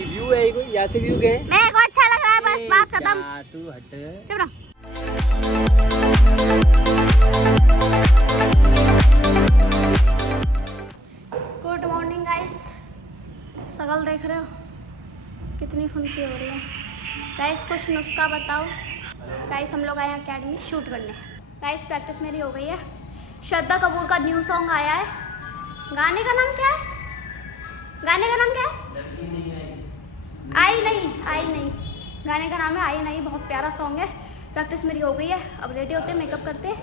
View है कोई यहाँ से व्यू गए मेरे को अच्छा लग रहा है, बस बात खत्म। तू हट चुप रहो। गुड मॉर्निंग गाइस, शकल देख रहे हो कितनी फुंसी हो रही है। गाइस कुछ नुस्खा बताओ। गाइस हम लोग आए हैं अकेडमी शूट करने। गाइस प्रैक्टिस मेरी हो गई है। श्रद्धा कपूर का न्यू सॉन्ग आया है। गाने का नाम क्या है? गाने का नाम क्या है? आई नहीं। गाने का नाम है आई नहीं। बहुत प्यारा सॉन्ग है। प्रैक्टिस मेरी हो गई है। अब रेडी होते हैं, मेकअप करते हैं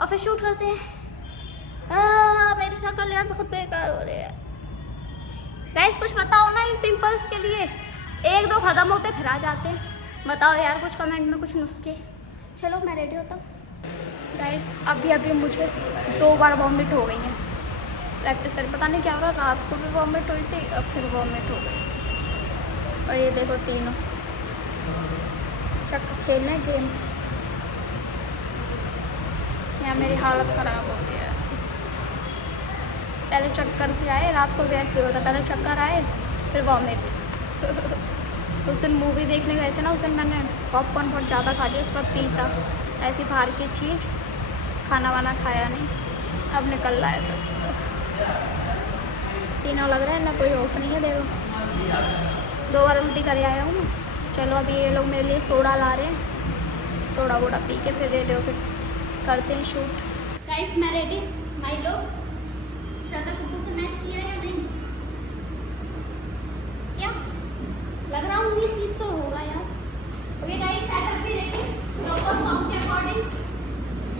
और फिर शूट करते हैं। मेरी शक्ल यार बहुत बेकार हो रही है। गाइस कुछ बताओ ना इन पिंपल्स के लिए। एक दो खत्म होते फिर आ जाते। बताओ यार कुछ कमेंट में कुछ नुस्खे। चलो मैं रेडी होता हूँ। गाइस अभी मुझे 2 बार वॉमिट हो गई है प्रैक्टिस करी। पता नहीं क्या हो रहा, रात को भी वॉमिट हुई थी, अब फिर वॉमिट हो गई। और ये देखो तीनों चक्कर खेलने गेम। यहाँ मेरी हालत ख़राब हो गई है। पहले चक्कर से आए, रात को भी ऐसे होता, पहले चक्कर आए फिर वॉमिट। उस दिन मूवी देखने गए थे ना, उस दिन मैंने पॉपकॉर्न बहुत ज़्यादा खा लिया, उसके बाद पिज़्ज़ा, ऐसी बाहर की चीज़, खाना वाना खाया नहीं। अब निकल रहा है सब। तीनों लग रहे हैं ना, कोई होश नहीं है। देखो 2 बार उल्टी कर आया हूँ मैं। चलो अभी ये लोग मेरे लिए सोडा ला रहे हैं, सोडा वोडा पी के फिर रेडी होकर करते हैं शूट। गाइस मैं रेडी। भाई लोग श्रद्धा कपूर से मैच किया या नहीं? क्या लग रहा हूँ 20 तो होगा यार। ओके गाइस सेटअप भी रेडी, प्रॉपर सॉन्ग के अकॉर्डिंग।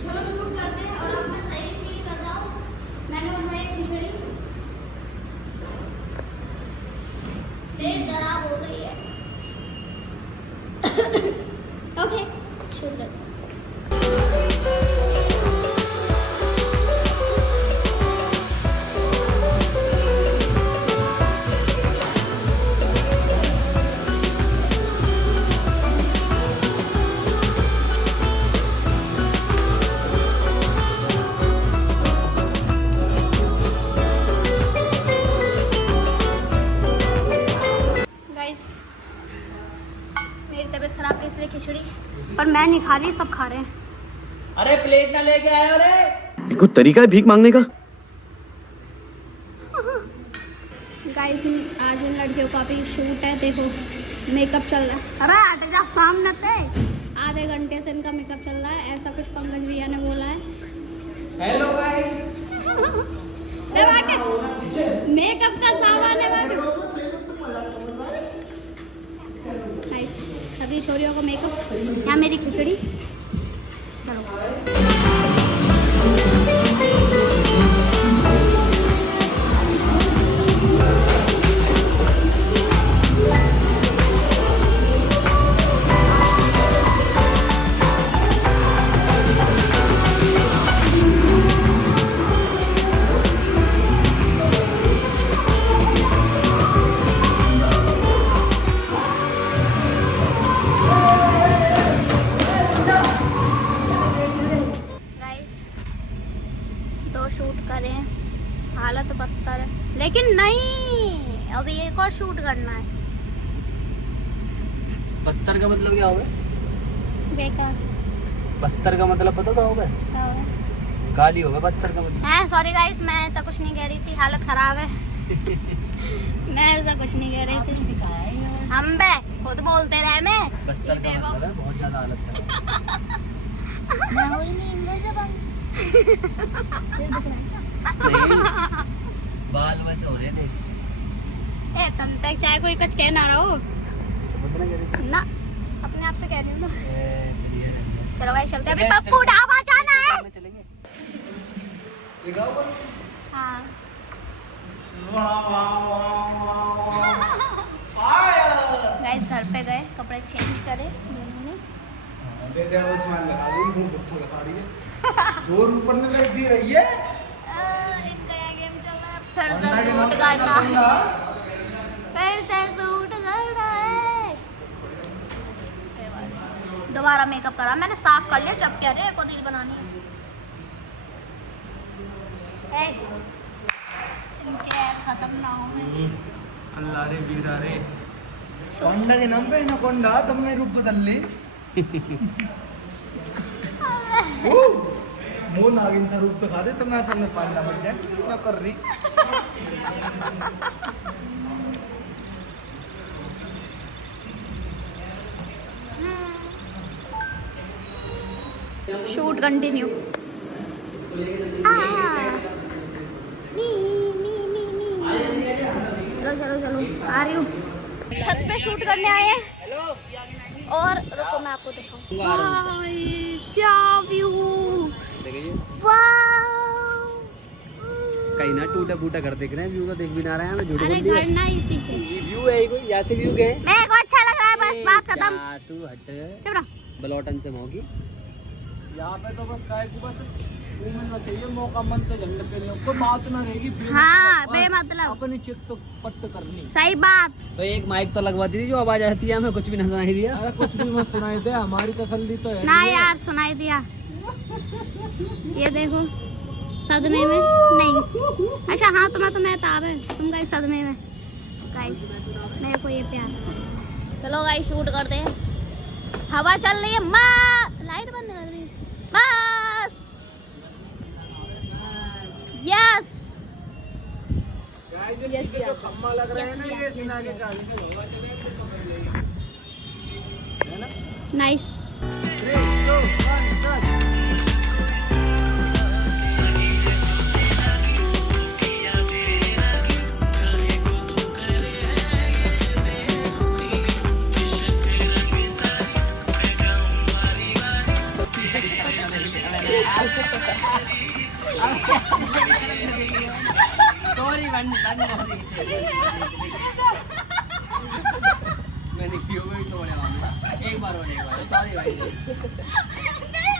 चलो शूट करते हैं। और अब मैं सही फील कर रहा हूँ। मैंने बनवाई खिचड़ी, पेट खराब हो गई है। ओके शूट करते हैं। तबीयत खराब थी इसलिए खिचड़ी, पर मैं नहीं खा रही, सब खा रहे हैं। अरे प्लेट ना लेके आए। अरे कोई तरीका है भीख मांगने का? गाइस आज इन लड़कियों का भी शूट है। देखो मेकअप चल रहा है। अरे हट जा सामने से। आधे घंटे से इनका मेकअप चल रहा है। ऐसा कुछ पंकज भैया ने बोला है। हेलो गाइस, मेकअप का सामान है। सभी छोरियों को मेकअप। यहाँ मेरी खिचड़ी। चलो शूट करें, हालत बस्तर है। लेकिन नहीं, अभी एक और शूट करना है। बस्तर का मतलब क्या होगा? बेकार। बस्तर का मतलब पता क्या होगा? गाली होगा बस्तर का मतलब। है सॉरी गाइस, मैं ऐसा कुछ नहीं कह रही थी, हालत खराब है। मैं ऐसा कुछ नहीं कह रही थी। हम बे खुद बोलते रहे। मैं बस्तर का मतलब है बहुत ज्यादा हालत खराब। मैं हुई नहीं इंग्लिश जबान। बाल वैसे हो रहे थे। ए तुम तक चाहे कोई कुछ कह ना रहा हो ना, अपने आप से कह रही हूँ। चलो भाई चलते हैं, अभी पप्पू ढाबा जाना है। चलेंगे। हाँ गाइस घर पे गए, कपड़े चेंज करे दोनों ने। दे दे उसमें लगा दे, मुंह अच्छा लगा रही है। 2 ऊपर में लग जी रही है। इनका ये गेम चल रहा है। फिर से सूट करना है, फिर से सूट करना है। दोबारा मेकअप करा मैंने, साफ कर लिया। जब कह रहे हैं को रील बनानी है। इनके खत्म ना हो गए। अल्लाह रे वीरा रे कोंडा के नाम पे ना कोंडा तब मैं रूप बदल ली मुंह नागिन सा रूप दिखा दे तो मैं सामने पांडा बन जाए क्या कर रही शूट कंटिन्यू। चलो चलो चलो आ रही हूँ। छत पे शूट करने आए हैं और रुको मैं आपको दिखाऊं। भाई क्या व्यू, कहीं ना टूटा फूटा घर देख रहे हैं, व्यू तो देख भी ना रहे हैं, हमें झूठ अरे बोल दिया। घर ना ही पीछे व्यू है कोई, यहाँ से व्यू गए। मेरे को अच्छा लग रहा है, बस बात खत्म। तू हट चुप रहो। बलौटन से मोगी। यहाँ पे तो बस काय को बस घूमना चाहिए, मौका मन तो झंडे पे ले कोई बात ना रहेगी हाँ बेमतलब अपनी चित्त तो पट्ट करनी। सही बात। तो एक माइक तो लगवा दी थी जो आवाज आती है, हमें कुछ भी ना सुनाई दिया। अरे कुछ भी मत सुनाई दे, हमारी तसल्ली तो है। ना यार सुनाई दिया। ये देखो सदमे में नहीं। अच्छा हाँ तुम्हें तो मैं ताब है, तुम गाइस सदमे में। गाइस मेरे को ये प्यार। चलो गाइस शूट करते हैं। हवा चल रही है, लाइट बंद कर दी। मस्त यस जो खम्मा लग रहा है ना Yes, ये सिना के गाड़ी के होगा चलेगा है ना। नाइस। 3 2 1 कट। सॉरी मैंने क्यों भी तोड़े वाला एक बार होने वाला। सॉरी भाई,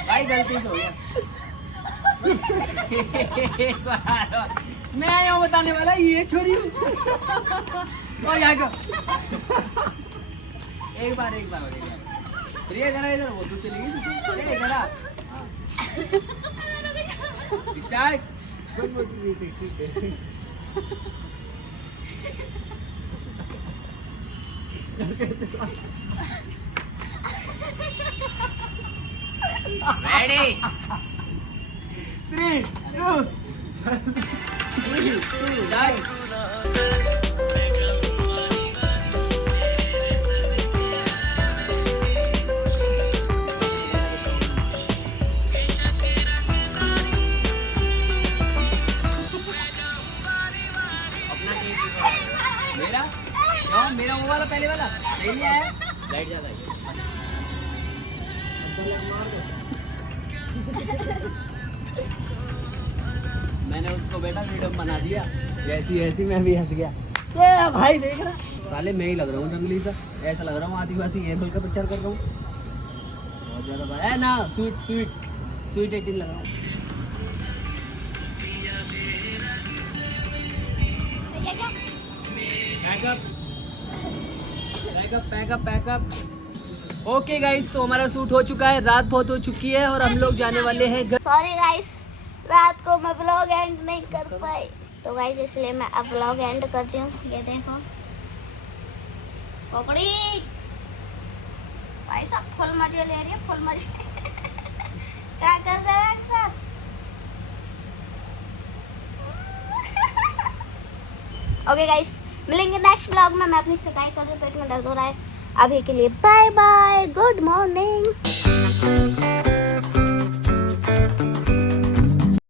भाई गलती से हो गया। एक बार मैं आया हूँ बताने वाला, ये छोरी और यहाँ का एक बार हो जाएगा। प्रिया करा इधर, वो तू चलेगी करा स्टार्ट। रेडी 3 2 मेरा वो वाला पहले वाला सही नहीं आया, लाइट ज्यादा है। मैंने उसको बेटा वीडियो बना दिया, जैसी ऐसी मैं भी हंस गया। ये भाई देख रहा साले मैं ही लग रहा हूँ जंगली सा, ऐसा लग रहा हूँ आदिवासी हेयर ऑयल का प्रचार कर रहा हूँ बहुत ज्यादा भाई है ना। स्वीट 18 लग रहा हूँ। पैकअप। ओके गाइस, तो हमारा शूट हो चुका है, रात बहुत हो चुकी है और हम लोग जाने वाले हैं घर। सॉरी गाइस, रात को मैं ब्लॉग एंड नहीं कर पाई, तो गाइस इसलिए मैं अब ब्लॉग एंड करती हूँ। ये देखो पकड़ी भाई साहब, फुल मजे ले रही है, फुल मजे। क्या कर रहे हैं अक्सर? ओके गाइस, मिलेंगे नेक्स्ट ब्लॉग में। मैं अपनी शिकायत कर रही हूँ, पेट में दर्द हो रहा है। अभी के लिए बाय बाय, गुड मॉर्निंग।